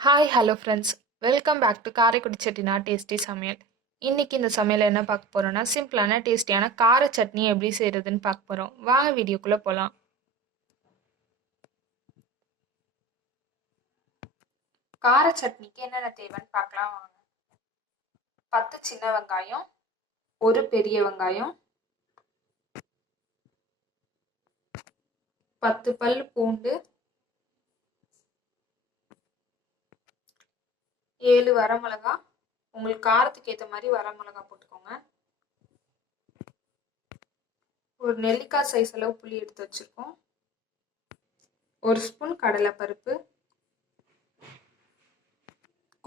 Hi hello friends, welcome back to Karaikudi Chettinad tasty சமையல். இன்னைக்கு இந்த சமையல் என்ன பார்க்க போறோம்னா, சிம்பிளான டேஸ்டியான கார சட்னி எப்படி செய்யறதுன்னு பார்க்க போறோம். வாங்க வீடியோக்குள்ள போகலாம். கார சட்னிக்கு என்னென்ன தேவைன்னு பார்க்கலாம் வாங்க. 10 சின்ன வெங்காயம், ஒரு பெரிய வெங்காயம், 10 பல் பூண்டு, 7 வரமிளகா. உங்களுக்கு காரத்துக்கு ஏற்ற மாதிரி வரமிளகா போட்டுக்கோங்க. ஒரு நெல்லிக்காய் சைஸ் அளவு புளி எடுத்து வச்சிருக்கோம். ஒரு ஸ்பூன் கடலைப்பருப்பு,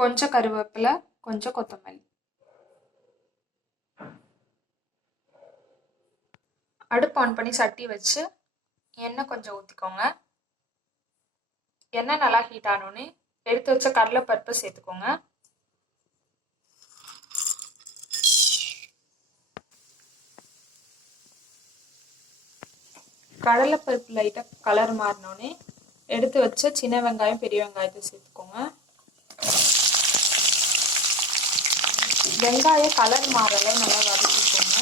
கொஞ்சம் கருவேப்பிலை, கொஞ்சம் கொத்தமல்லி. அடுப்பு ஆன் பண்ணி சட்டி வச்சு எண்ணெய் கொஞ்சம் ஊற்றிக்கோங்க. எண்ணெய் நல்லா ஹீட் ஆனோடனே எடுத்து வச்ச கடலைப்பருப்பை சேர்த்துக்கோங்க. கடலைப்பருப்பு லைட்டாக கலர் மாறினோடனே எடுத்து வச்ச சின்ன வெங்காயம் பெரிய வெங்காயத்தை சேர்த்துக்கோங்க. வெங்காயம் கலர் மாறல நல்லா வதக்கிக்கோங்க.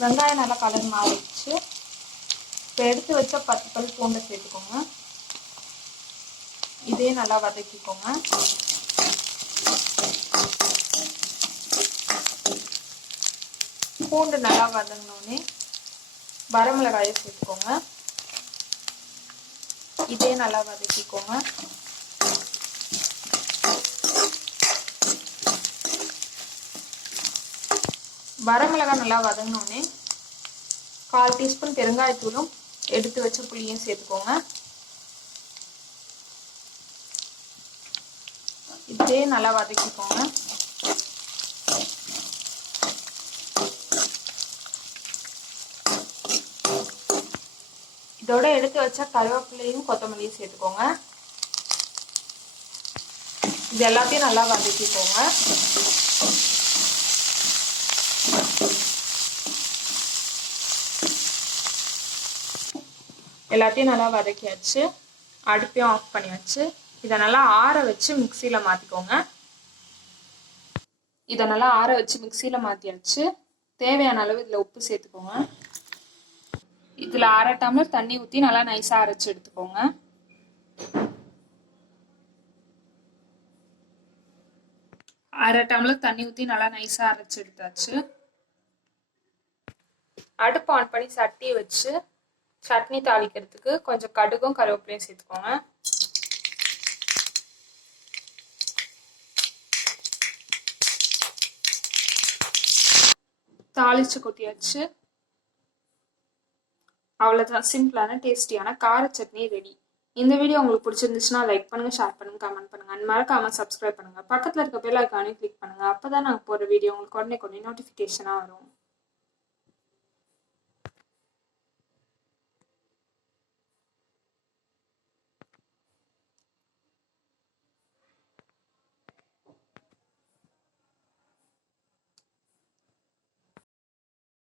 வெங்காயம் நல்லா கலர் மாறிடுச்சு. இப்போ எடுத்து வச்ச 10 பல் பூண்டை சேர்த்துக்கோங்க. இதே நல்லா வதக்கிக்கோங்க. பூண்டு நல்லா வதங்கினோடனே வரமிளகாயை சேர்த்துக்கோங்க. இதே நல்லா வதக்கிக்கோங்க. வரமிளகாய் நல்லா வதங்கினோடனே 1/4 டீஸ்பூன் பெருங்காயத்தூளும் எடுத்து வச்ச புளியும் சேர்த்துக்கோங்க. இதே நல்லா வதக்கிக்கோங்க. இதோட எடுத்து வச்ச கருவேப்பிலையும் கொத்தமல்லியும் சேர்த்துக்கோங்க. இது எல்லாத்தையும் நல்லா வதக்கிக்கோங்க. எல்லாத்தையும் நல்லா வதக்கியாச்சு. அடுப்பையும் ஆஃப் பண்ணியாச்சு. இதை நல்லா ஆற வச்சு மிக்சியில் மாற்றிக்கோங்க. இதை நல்லா ஆற வச்சு மிக்சியில் மாற்றியாச்சு. தேவையான அளவு இதில் உப்பு சேர்த்துக்கோங்க. இதில் 1/2 டம்ளர் தண்ணி ஊற்றி நல்லா நைஸாக அரைச்சி எடுத்துக்கோங்க. அரை டம்ளர் தண்ணி ஊற்றி நல்லா நைஸாக அரைச்சி எடுத்தாச்சு. அடுப்பு ஆன் பண்ணி சட்டியை வச்சு சட்னி தாளிக்கிறதுக்கு கொஞ்சம் கடுகும் கருவேப்பிலையும் சேர்த்துக்கோங்க. தாளிச்சு கொட்டியாச்சு. அவ்வளோதான், சிம்பிளான டேஸ்டியான கார சட்னி ரெடி. இந்த வீடியோ உங்களுக்கு பிடிச்சிருந்துச்சுன்னா லைக் பண்ணுங்க, ஷேர் பண்ணுங்க, கமெண்ட் பண்ணுங்க. அண்ட் மறக்காம சப்ஸ்கிரைப் பண்ணுங்க. பக்கத்தில் இருக்க பெல் ஐக்கானையும் கிளிக் பண்ணுங்க. அப்போதான் நாங்கள் போகிற வீடியோ உங்களுக்கு உடனே நோட்டிஃபிகேஷனாக வரும்.